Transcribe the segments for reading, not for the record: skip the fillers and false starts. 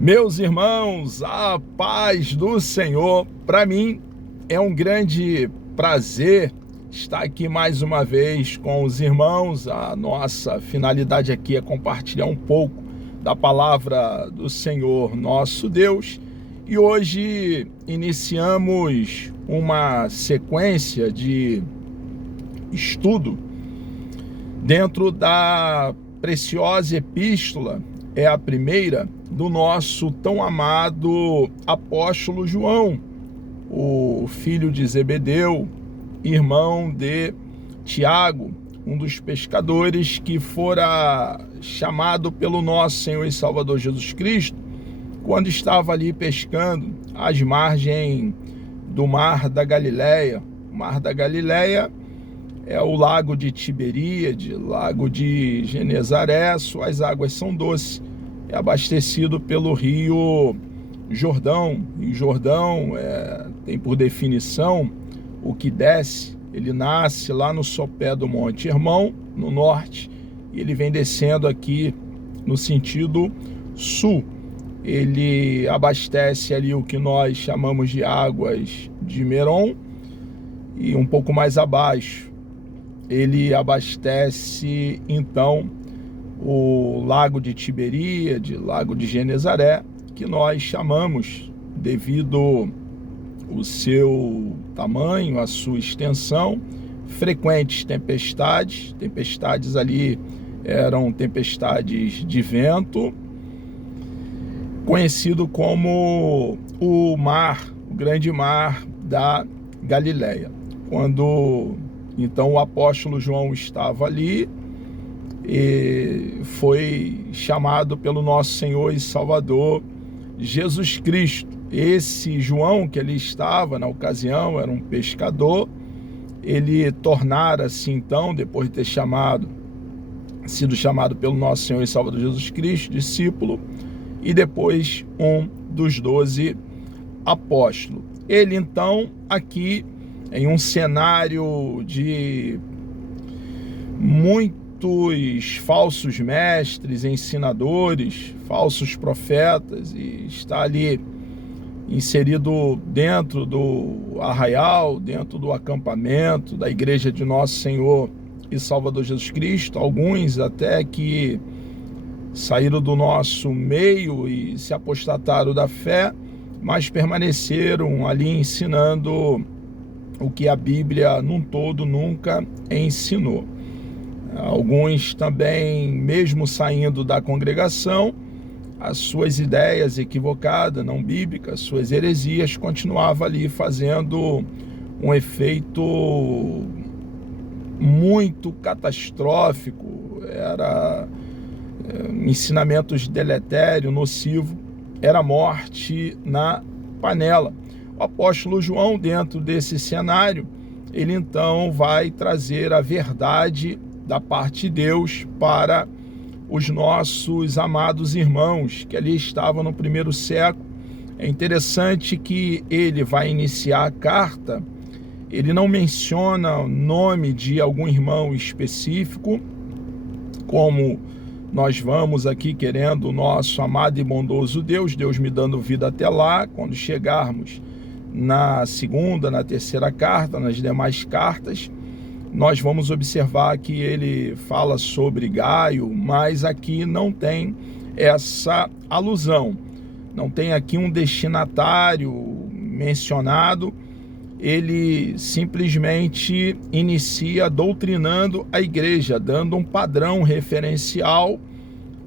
Meus irmãos, a paz do Senhor. Para mim é um grande prazer estar aqui mais uma vez com os irmãos. A nossa finalidade aqui é compartilhar um pouco da palavra do Senhor nosso Deus. E hoje iniciamos uma sequência de estudo dentro da preciosa epístola, é a primeira do nosso tão amado apóstolo João, o filho de Zebedeu, irmão de Tiago, um dos pescadores que fora chamado pelo nosso Senhor e Salvador Jesus Cristo, quando estava ali pescando às margens do Mar da Galileia. O Mar da Galileia é o lago de Tiberíade, lago de Genezaré. Suas águas são doces, é abastecido pelo rio Jordão. E Jordão tem por definição o que desce. Ele nasce lá no sopé do Monte Hermon, no norte, e ele vem descendo aqui no sentido sul. Ele abastece ali o que nós chamamos de águas de Merom, e um pouco mais abaixo ele abastece então o lago de Tiberíade, lago de Genezaré, que nós chamamos, devido o seu tamanho, a sua extensão, frequentes tempestades. Tempestades ali eram tempestades de vento, conhecido como o mar, o grande mar da Galileia. Quando então o apóstolo João estava ali e foi chamado pelo nosso Senhor e Salvador Jesus Cristo. Esse João que ali estava na ocasião era um pescador. Ele tornara-se então, depois de ter sido chamado pelo nosso Senhor e Salvador Jesus Cristo, discípulo, e depois um dos 12 apóstolos. Ele então aqui, em um cenário de muitos falsos mestres, ensinadores, falsos profetas, e está ali inserido dentro do arraial, dentro do acampamento da igreja de nosso Senhor e Salvador Jesus Cristo, alguns até que saíram do nosso meio e se apostataram da fé, mas permaneceram ali ensinando o que a Bíblia num todo nunca ensinou. Alguns também, mesmo saindo da congregação, as suas ideias equivocadas, não bíblicas, suas heresias, continuavam ali fazendo um efeito muito catastrófico. Era ensinamentos deletérios, nocivo, era morte na panela. O apóstolo João, dentro desse cenário, ele então vai trazer a verdade da parte de Deus para os nossos amados irmãos que ali estavam no primeiro século. É interessante que ele vai iniciar a carta, ele não menciona o nome de algum irmão específico, como nós vamos aqui querendo o nosso amado e bondoso Deus me dando vida até lá. Quando chegarmos na segunda, na terceira carta, nas demais cartas, nós vamos observar que ele fala sobre Gaio, mas aqui não tem essa alusão, não tem aqui um destinatário mencionado. Ele simplesmente inicia doutrinando a igreja, dando um padrão referencial,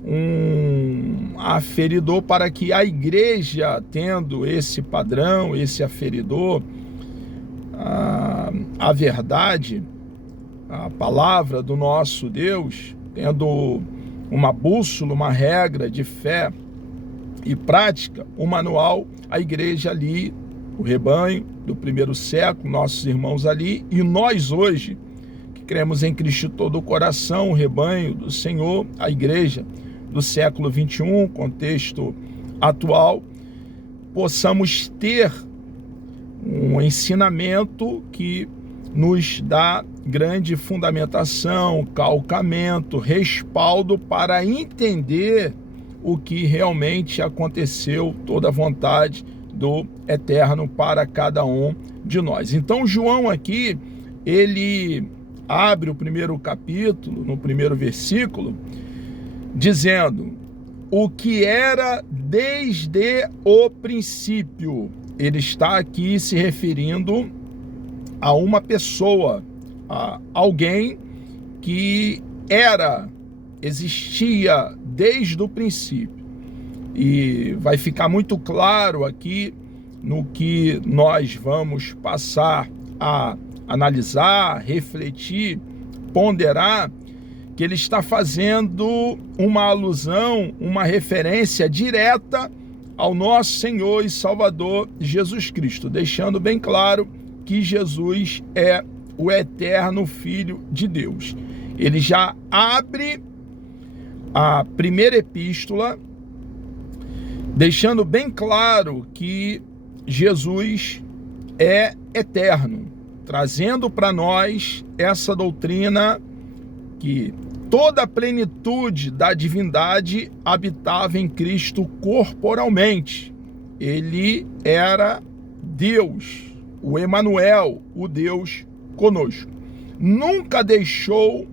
um aferidor, para que a igreja, tendo esse padrão, esse aferidor, a verdade, a palavra do nosso Deus, tendo uma bússola, uma regra de fé e prática, um manual, a igreja ali, o rebanho do primeiro século, nossos irmãos ali, e nós hoje, que cremos em Cristo de todo o coração, o rebanho do Senhor, a igreja do século 21, contexto atual, possamos ter um ensinamento que nos dá grande fundamentação, calcamento, respaldo para entender o que realmente aconteceu, toda a vontade do Eterno para cada um de nós. Então João aqui, ele abre o primeiro capítulo, no primeiro versículo, dizendo: o que era desde o princípio. Ele está aqui se referindo a uma pessoa, a alguém que existia desde o princípio. E vai ficar muito claro aqui no que nós vamos passar a analisar, refletir, ponderar, que ele está fazendo uma alusão, uma referência direta ao nosso Senhor e Salvador Jesus Cristo, deixando bem claro que Jesus é o eterno Filho de Deus. Ele já abre a primeira epístola, deixando bem claro que Jesus é eterno, trazendo para nós essa doutrina que toda a plenitude da divindade habitava em Cristo corporalmente. Ele era Deus, o Emanuel, o Deus conosco. Nunca deixou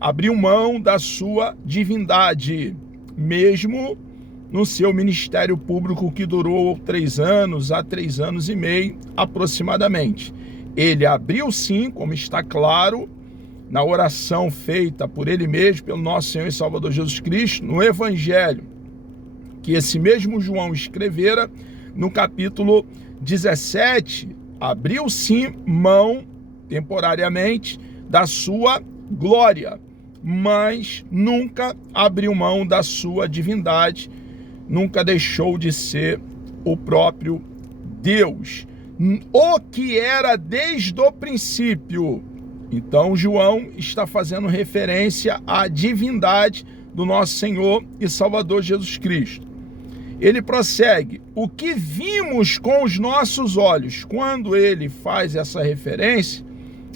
abrir mão da sua divindade, mesmo no seu ministério público que durou 3 anos a 3 anos e meio aproximadamente. Ele abriu sim, como está claro, na oração feita por ele mesmo, pelo nosso Senhor e Salvador Jesus Cristo, no Evangelho, que esse mesmo João escrevera, no capítulo 17, abriu sim mão, temporariamente, da sua glória, mas nunca abriu mão da sua divindade, nunca deixou de ser o próprio Deus, o que era desde o princípio. Então João está fazendo referência à divindade do nosso Senhor e Salvador Jesus Cristo. Ele prossegue: o que vimos com os nossos olhos. Quando ele faz essa referência,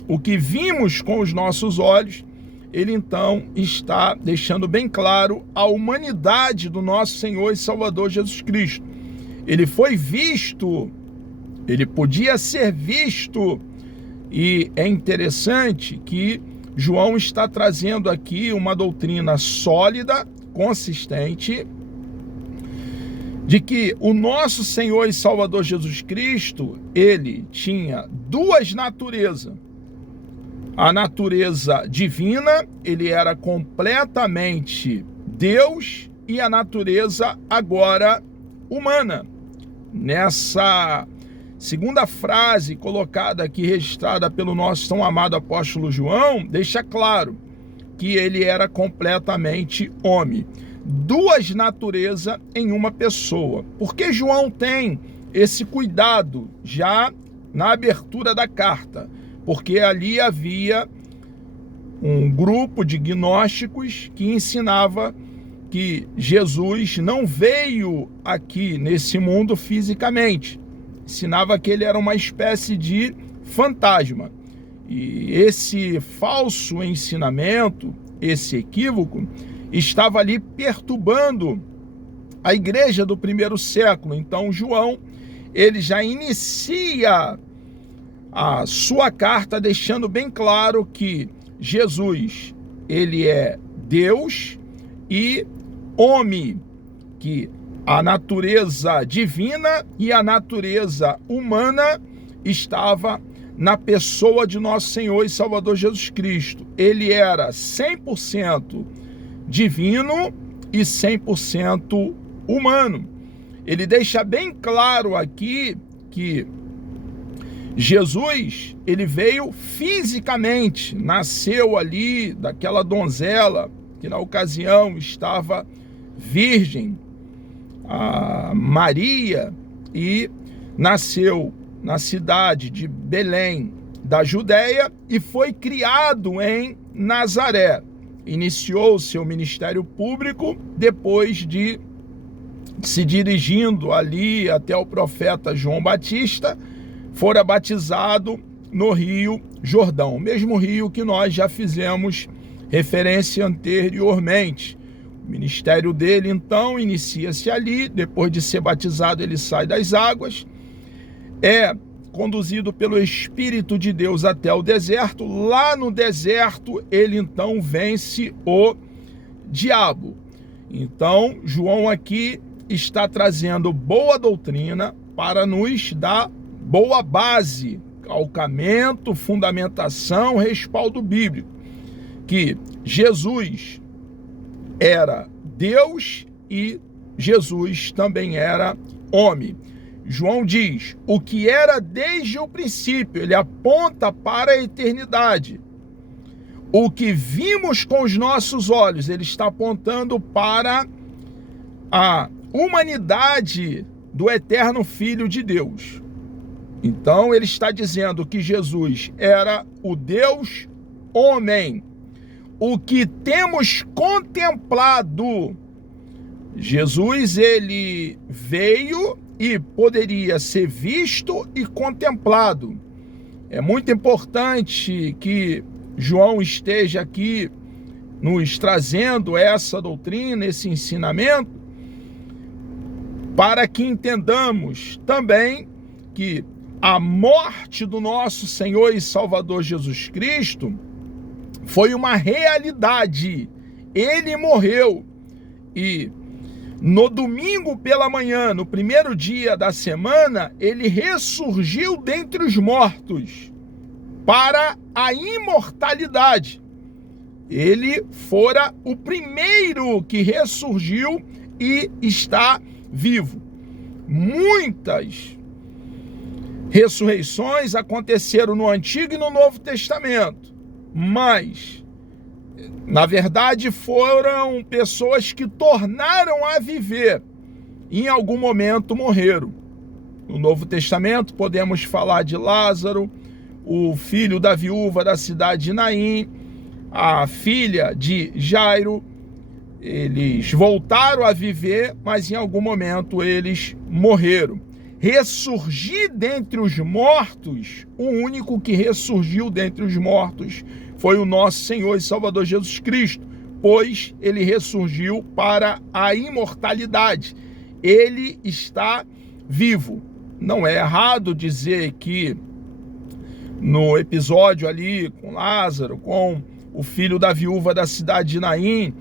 o que vimos com os nossos olhos, ele então está deixando bem claro a humanidade do nosso Senhor e Salvador Jesus Cristo. Ele foi visto, ele podia ser visto. E é interessante que João está trazendo aqui uma doutrina sólida, consistente, de que o nosso Senhor e Salvador Jesus Cristo, ele tinha 2 naturezas. A natureza divina, ele era completamente Deus, e a natureza agora humana. Nessa segunda frase colocada aqui, registrada pelo nosso tão amado apóstolo João, deixa claro que ele era completamente homem. 2 naturezas em uma pessoa. Por que João tem esse cuidado já na abertura da carta? Porque ali havia um grupo de gnósticos que ensinava que Jesus não veio aqui nesse mundo fisicamente. Ensinava que ele era uma espécie de fantasma. E esse falso ensinamento, esse equívoco, estava ali perturbando a igreja do primeiro século. Então João, ele já inicia a sua carta deixando bem claro que Jesus, ele é Deus e homem, que a natureza divina e a natureza humana estava na pessoa de nosso Senhor e Salvador Jesus Cristo. Ele era 100% divino e 100% humano. Ele deixa bem claro aqui que Jesus, ele veio fisicamente, nasceu ali daquela donzela que na ocasião estava virgem, a Maria, e nasceu na cidade de Belém, da Judéia, e foi criado em Nazaré. Iniciou seu ministério público depois de se dirigindo ali até o profeta João Batista, fora batizado no Rio Jordão, o mesmo rio que nós já fizemos referência anteriormente. O ministério dele, então, inicia-se ali. Depois de ser batizado, ele sai das águas, é conduzido pelo Espírito de Deus até o deserto. Lá no deserto, ele então vence o diabo. Então, João aqui está trazendo boa doutrina para nos dar boa base, calcamento, fundamentação, respaldo bíblico, que Jesus era Deus e Jesus também era homem. João diz, o que era desde o princípio, ele aponta para a eternidade. O que vimos com os nossos olhos, ele está apontando para a humanidade do eterno Filho de Deus. Então ele está dizendo que Jesus era o Deus homem. O que temos contemplado, Jesus ele veio e poderia ser visto e contemplado. É muito importante que João esteja aqui nos trazendo essa doutrina, esse ensinamento, para que entendamos também que a morte do nosso Senhor e Salvador Jesus Cristo foi uma realidade. Ele morreu e no domingo pela manhã, no primeiro dia da semana, ele ressurgiu dentre os mortos para a imortalidade. Ele fora o primeiro que ressurgiu e está vivo. Muitas ressurreições aconteceram no Antigo e no Novo Testamento, mas na verdade foram pessoas que tornaram a viver e em algum momento morreram. No Novo Testamento podemos falar de Lázaro, o filho da viúva da cidade de Naim, a filha de Jairo. Eles voltaram a viver, mas em algum momento eles morreram. Ressurgir dentre os mortos, o único que ressurgiu dentre os mortos foi o nosso Senhor e Salvador Jesus Cristo, pois ele ressurgiu para a imortalidade. Ele está vivo. Não é errado dizer que no episódio ali com Lázaro, com o filho da viúva da cidade de Naim,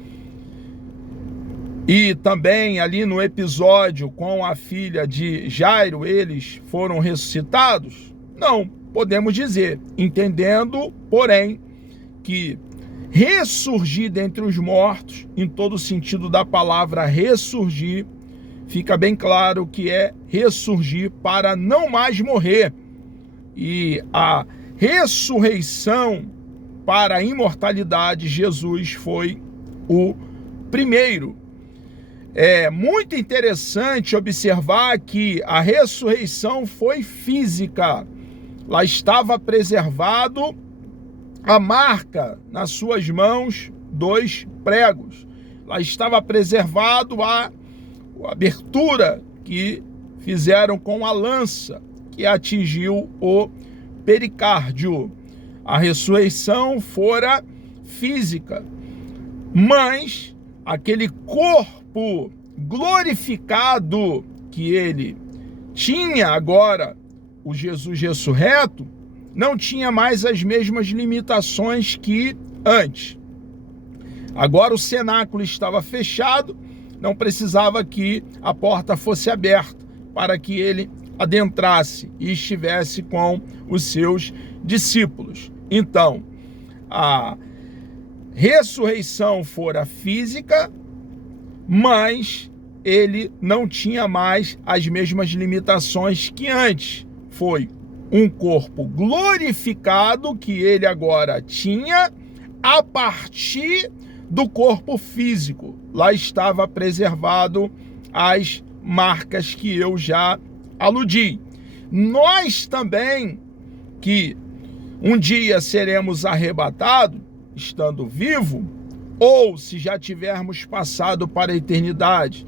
e também ali no episódio com a filha de Jairo, eles foram ressuscitados? Não, podemos dizer, entendendo, porém, que ressurgir dentre os mortos, em todo o sentido da palavra ressurgir, fica bem claro que é ressurgir para não mais morrer. E a ressurreição para a imortalidade, Jesus foi o primeiro. É muito interessante observar que a ressurreição foi física. Lá estava preservado a marca nas suas mãos, 2 pregos. Lá estava preservado a abertura que fizeram com a lança, que atingiu o pericárdio. A ressurreição fora física, mas aquele corpo glorificado que ele tinha agora, o Jesus ressurreto, não tinha mais as mesmas limitações que antes. Agora o cenáculo estava fechado, não precisava que a porta fosse aberta para que ele adentrasse e estivesse com os seus discípulos. Então, a ressurreição fora física, mas ele não tinha mais as mesmas limitações que antes. Foi um corpo glorificado que ele agora tinha a partir do corpo físico. Lá estava preservado as marcas que eu já aludi. Nós também, que um dia seremos arrebatados, estando vivo, ou se já tivermos passado para a eternidade,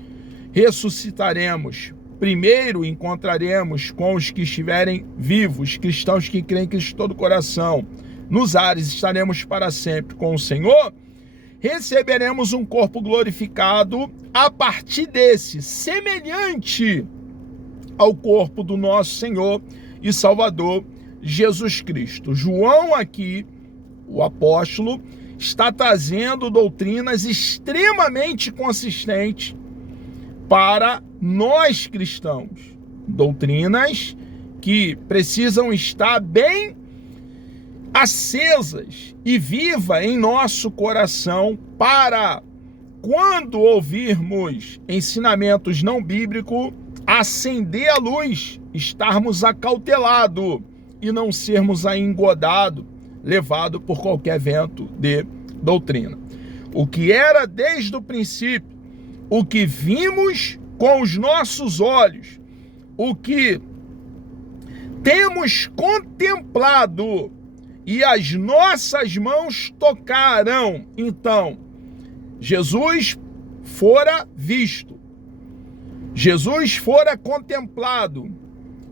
ressuscitaremos. Primeiro encontraremos com os que estiverem vivos, cristãos que creem em Cristo de todo o coração. Nos ares estaremos para sempre com o Senhor. receberemos um corpo glorificado a partir desse, semelhante ao corpo do nosso Senhor e Salvador Jesus Cristo. João aqui, o apóstolo, está trazendo doutrinas extremamente consistentes para nós cristãos. Doutrinas que precisam estar bem acesas e viva em nosso coração para, quando ouvirmos ensinamentos não bíblicos, acender a luz, estarmos acautelados e não sermos engodados, levados por qualquer vento de doutrina. O que era desde o princípio, o que vimos com os nossos olhos, o que temos contemplado e as nossas mãos tocaram. Então, Jesus fora visto, Jesus fora contemplado.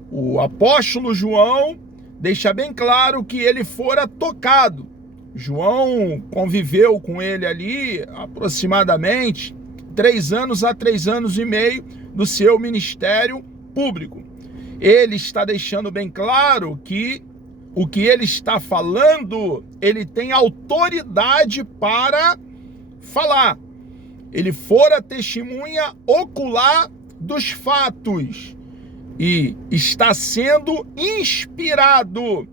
O apóstolo João deixa bem claro que ele fora tocado. João conviveu com ele ali aproximadamente 3 anos a 3 anos e meio do seu ministério público. Ele está deixando bem claro que o que ele está falando, ele tem autoridade para falar. Ele fora testemunha ocular dos fatos e está sendo inspirado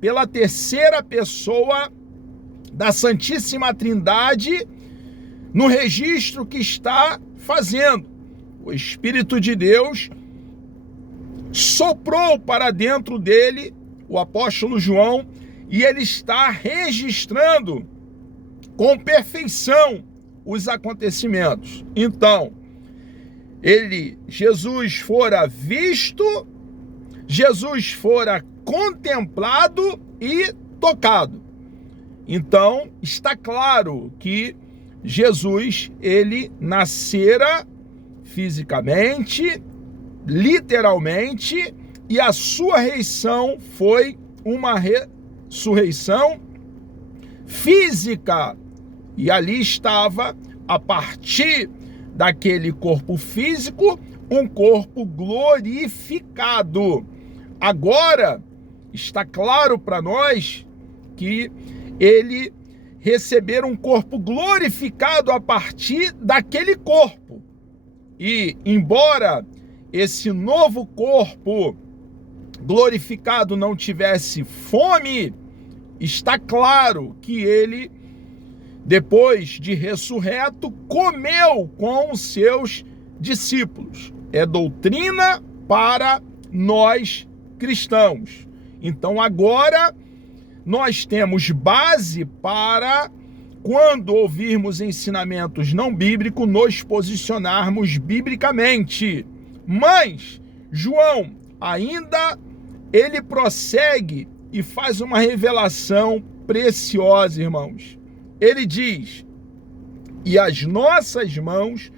pela terceira pessoa da Santíssima Trindade no registro que está fazendo. O Espírito de Deus soprou para dentro dele o apóstolo João e ele está registrando com perfeição os acontecimentos. Então, Jesus fora visto, Jesus fora contemplado e tocado. Então, está claro que Jesus, ele nascera fisicamente, literalmente, e a sua ressurreição foi uma ressurreição física. E ali estava, a partir daquele corpo físico, um corpo glorificado. Agora, está claro para nós que ele receber um corpo glorificado a partir daquele corpo. E, embora esse novo corpo glorificado não tivesse fome, está claro que ele, depois de ressurreto, comeu com os seus discípulos. É doutrina para nós cristãos. Então agora nós temos base para, quando ouvirmos ensinamentos não bíblicos, nos posicionarmos biblicamente. Mas João ainda ele prossegue e faz uma revelação preciosa, irmãos. Ele diz: e as nossas mãos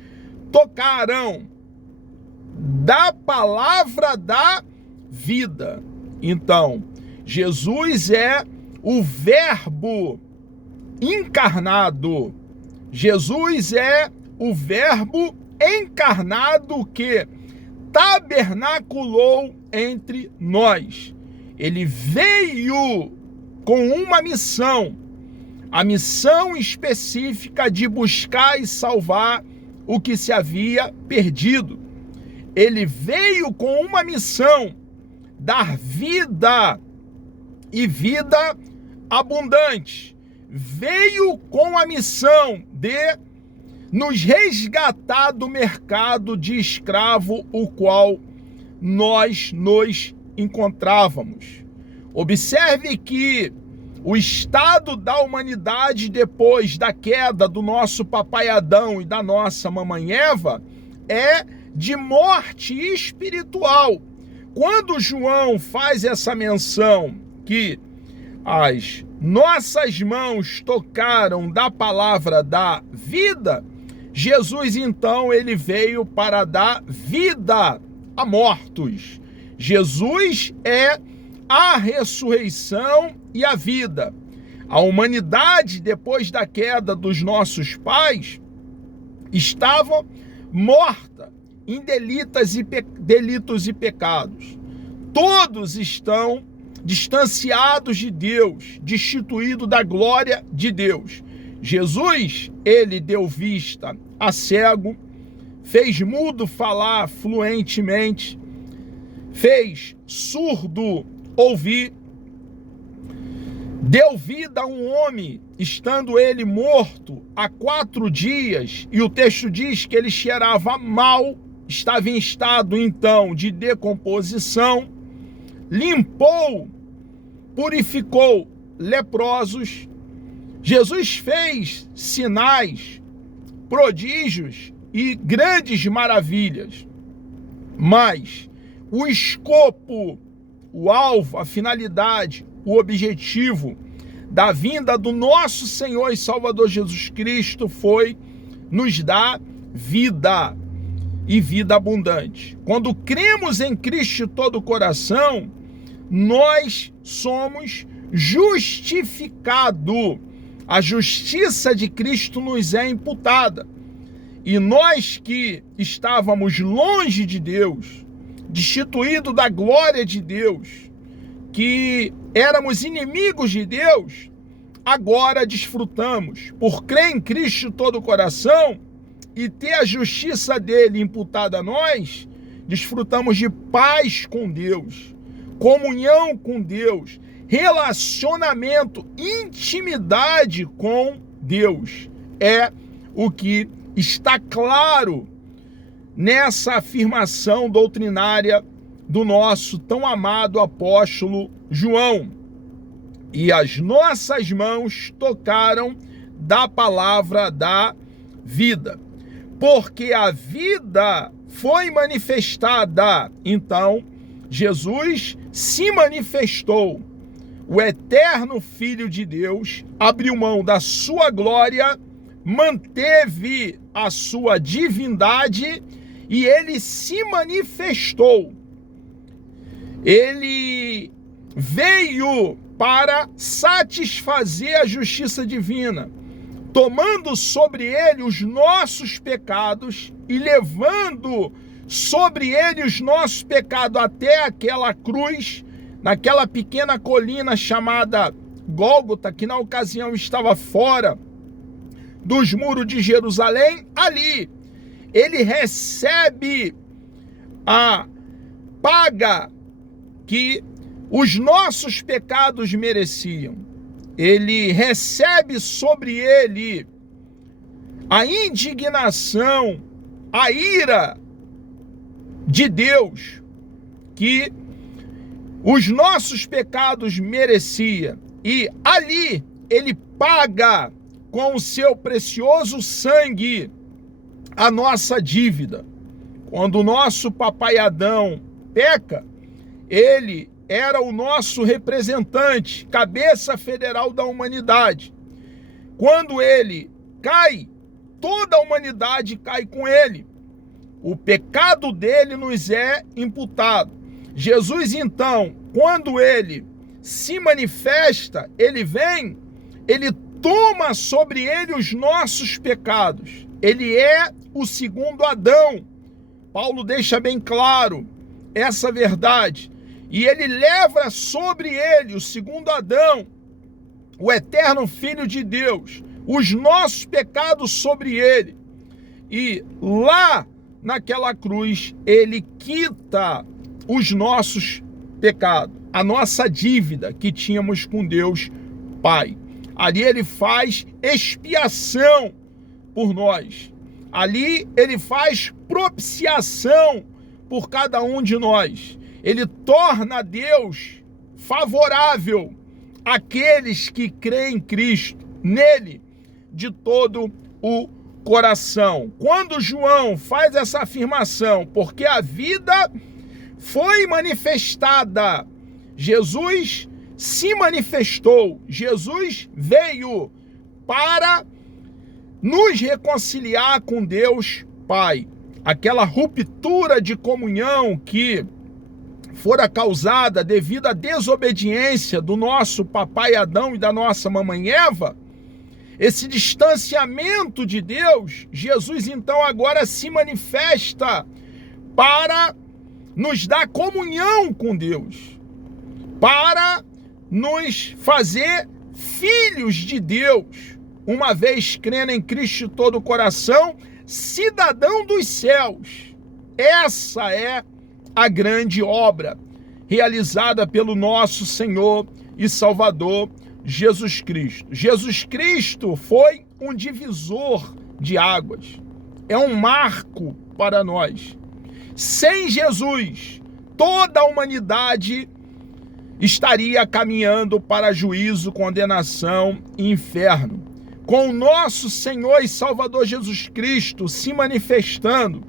tocarão da palavra da vida. Então, Jesus é o Verbo encarnado. Jesus é o Verbo encarnado que tabernaculou entre nós. Ele veio com uma missão, a missão específica de buscar e salvar o que se havia perdido. Ele veio com uma missão, dar vida e vida abundante. Veio com a missão de nos resgatar do mercado de escravo, o qual nós nos encontrávamos. Observe que o estado da humanidade depois da queda do nosso papai Adão e da nossa mamãe Eva é de morte espiritual. Quando João faz essa menção que as nossas mãos tocaram da palavra da vida, Jesus então ele veio para dar vida a mortos. Jesus é a ressurreição e a vida. A humanidade, depois da queda dos nossos pais, estava morta em delitos e pecados. Todos estão distanciados de Deus, destituídos da glória de Deus. Jesus, ele deu vista a cego, fez mudo falar fluentemente, fez surdo ouvir, deu vida a um homem, estando ele morto há 4 dias, e o texto diz que ele cheirava mal, estava em estado então de decomposição, limpou, purificou leprosos. Jesus fez sinais, prodígios e grandes maravilhas, mas o escopo, o alvo, a finalidade, o objetivo da vinda do nosso Senhor e Salvador Jesus Cristo foi nos dar vida e vida abundante. Quando cremos em Cristo de todo o coração, nós somos justificados. A justiça de Cristo nos é imputada. E nós que estávamos longe de Deus, destituídos da glória de Deus, que éramos inimigos de Deus, agora desfrutamos, por crer em Cristo de todo o coração e ter a justiça dele imputada a nós, desfrutamos de paz com Deus, comunhão com Deus, relacionamento, intimidade com Deus. É o que está claro nessa afirmação doutrinária do nosso tão amado apóstolo João. E as nossas mãos tocaram da palavra da vida, porque a vida foi manifestada. Então, Jesus se manifestou. O eterno Filho de Deus abriu mão da sua glória, manteve a sua divindade e ele se manifestou. Ele veio para satisfazer a justiça divina, tomando sobre ele os nossos pecados e levando sobre ele os nossos pecados até aquela cruz, naquela pequena colina chamada Gólgota, que na ocasião estava fora dos muros de Jerusalém. Ali ele recebe a paga que os nossos pecados mereciam. Ele recebe sobre ele a indignação, a ira de Deus que os nossos pecados merecia, e ali ele paga com o seu precioso sangue a nossa dívida. Quando o nosso papai Adão peca, ele era o nosso representante, cabeça federal da humanidade. Quando ele cai, toda a humanidade cai com ele. O pecado dele nos é imputado. Jesus, então, quando ele se manifesta, ele vem, ele toma sobre ele os nossos pecados. Ele é o segundo Adão. Paulo deixa bem claro essa verdade. E ele leva sobre ele, o segundo Adão, o eterno Filho de Deus, os nossos pecados sobre ele. E lá naquela cruz, ele quita os nossos pecados, a nossa dívida que tínhamos com Deus Pai. Ali ele faz expiação por nós. Ali ele faz propiciação por cada um de nós. Ele torna Deus favorável àqueles que creem em Cristo, nele, de todo o coração. Quando João faz essa afirmação, porque a vida foi manifestada, Jesus se manifestou, Jesus veio para nos reconciliar com Deus Pai. Aquela ruptura de comunhão que fora causada devido à desobediência do nosso papai Adão e da nossa mamãe Eva, esse distanciamento de Deus, Jesus então agora se manifesta para nos dar comunhão com Deus, para nos fazer filhos de Deus, uma vez crendo em Cristo de todo o coração, cidadão dos céus. Essa é a grande obra realizada pelo nosso Senhor e Salvador Jesus Cristo. Jesus Cristo foi um divisor de águas, é um marco para nós. Sem Jesus, toda a humanidade estaria caminhando para juízo, condenação e inferno. Com o nosso Senhor e Salvador Jesus Cristo se manifestando,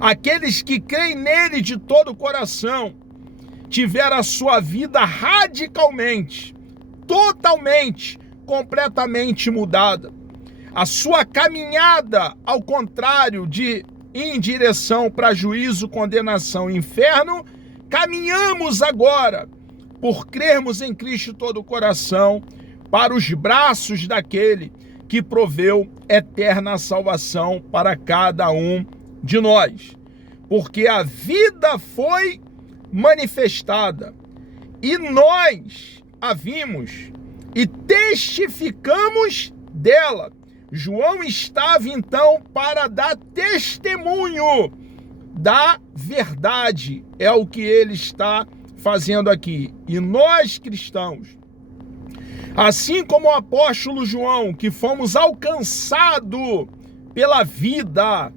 aqueles que creem nele de todo o coração tiveram a sua vida radicalmente, totalmente, completamente mudada. A sua caminhada, ao contrário de em direção para juízo, condenação e inferno, caminhamos agora, por crermos em Cristo de todo o coração, para os braços daquele que proveu eterna salvação para cada um de nós. Porque a vida foi manifestada e nós a vimos e testificamos dela. João estava então para dar testemunho da verdade, é o que ele está fazendo aqui. E nós cristãos, assim como o apóstolo João, que fomos alcançados pela vida,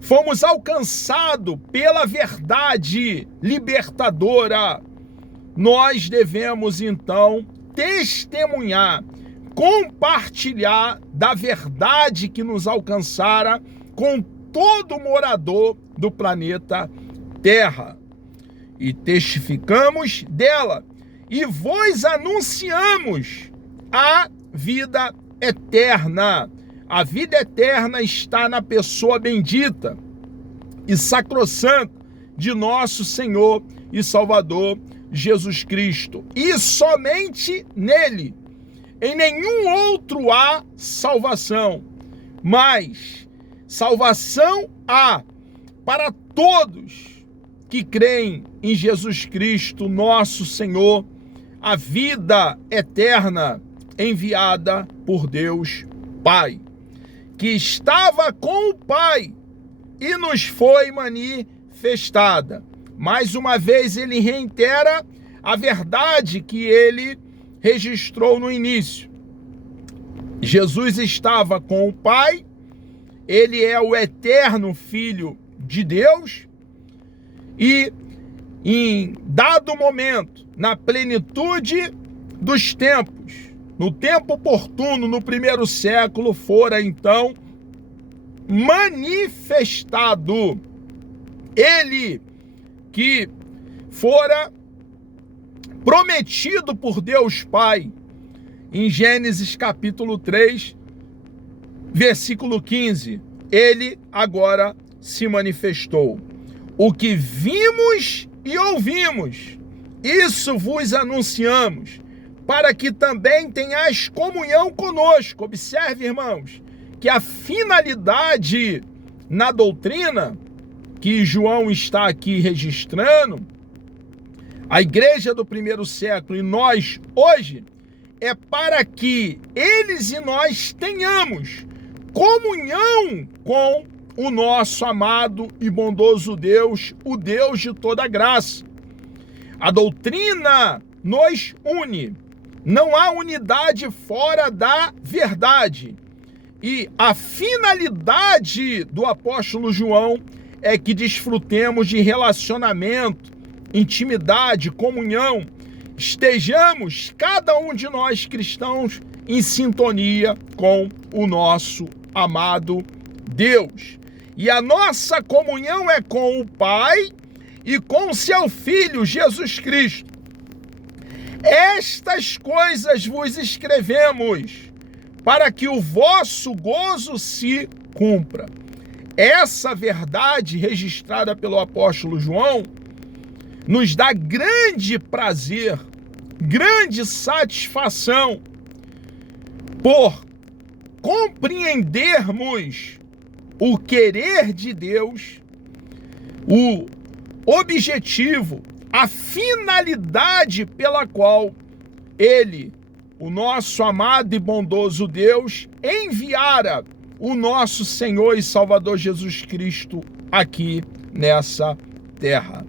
fomos alcançados pela verdade libertadora, nós devemos então testemunhar, compartilhar da verdade que nos alcançara com todo morador do planeta Terra. E testificamos dela e vos anunciamos a vida eterna. A vida eterna está na pessoa bendita e sacrossanta de nosso Senhor e Salvador Jesus Cristo. E somente nele, em nenhum outro há salvação, mas salvação há para todos que creem em Jesus Cristo, nosso Senhor, a vida eterna enviada por Deus Pai, que estava com o Pai e nos foi manifestada. Mais uma vez ele reitera a verdade que ele registrou no início. Jesus estava com o Pai, ele é o eterno Filho de Deus, e em dado momento, na plenitude dos tempos, no tempo oportuno, no primeiro século, fora então manifestado ele que fora prometido por Deus Pai, em Gênesis capítulo 3, versículo 15, ele agora se manifestou. O que vimos e ouvimos, isso vos anunciamos, para que também tenhais comunhão conosco. Observe, irmãos, que a finalidade na doutrina que João está aqui registrando, a igreja do primeiro século e nós hoje, é para que eles e nós tenhamos comunhão com o nosso amado e bondoso Deus, o Deus de toda graça. A doutrina nos une, não há unidade fora da verdade. E a finalidade do apóstolo João é que desfrutemos de relacionamento, intimidade, comunhão, estejamos, cada um de nós cristãos, em sintonia com o nosso amado Deus. E a nossa comunhão é com o Pai e com seu Filho, Jesus Cristo. Estas coisas vos escrevemos, para que o vosso gozo se cumpra. Essa verdade registrada pelo apóstolo João nos dá grande prazer, grande satisfação por compreendermos o querer de Deus, o objetivo, a finalidade pela qual Ele, o nosso amado e bondoso Deus, enviara o nosso Senhor e Salvador Jesus Cristo aqui nessa terra.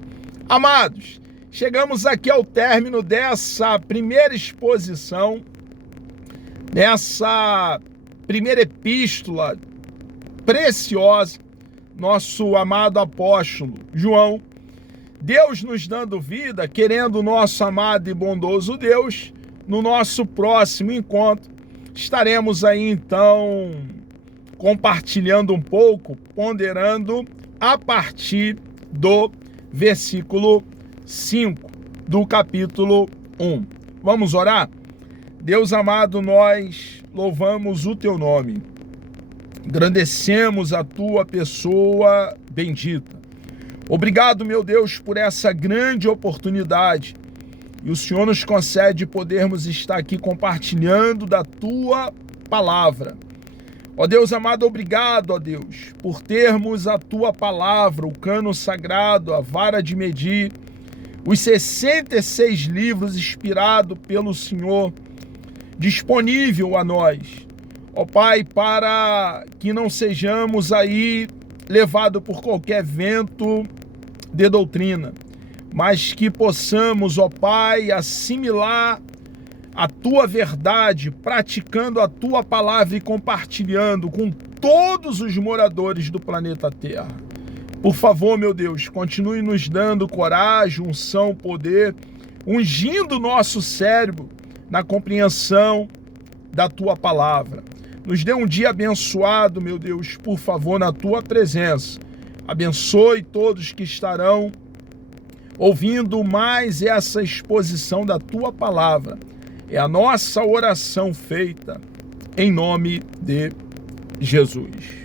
Amados, chegamos aqui ao término dessa primeira exposição, nessa primeira epístola preciosa, nosso amado apóstolo João, Deus nos dando vida, querendo o nosso amado e bondoso Deus. No nosso próximo encontro, estaremos aí então compartilhando um pouco, ponderando a partir do versículo 5 do capítulo 1. Vamos orar? Deus amado, nós louvamos o teu nome, engrandecemos a tua pessoa bendita. Obrigado, meu Deus, por essa grande oportunidade. E o Senhor nos concede podermos estar aqui compartilhando da tua palavra. Ó Deus amado, obrigado, ó Deus, por termos a tua palavra, o cano sagrado, a vara de medir, os 66 livros inspirados pelo Senhor, disponível a nós. Ó Pai, para que não sejamos aí levados por qualquer vento de doutrina, mas que possamos, ó Pai, assimilar a tua verdade, praticando a tua palavra e compartilhando com todos os moradores do planeta Terra. Por favor, meu Deus, continue nos dando coragem, unção, poder, ungindo o nosso cérebro na compreensão da tua palavra. Nos dê um dia abençoado, meu Deus, por favor, na tua presença. Abençoe todos que estarão ouvindo mais essa exposição da tua palavra. É a nossa oração feita em nome de Jesus.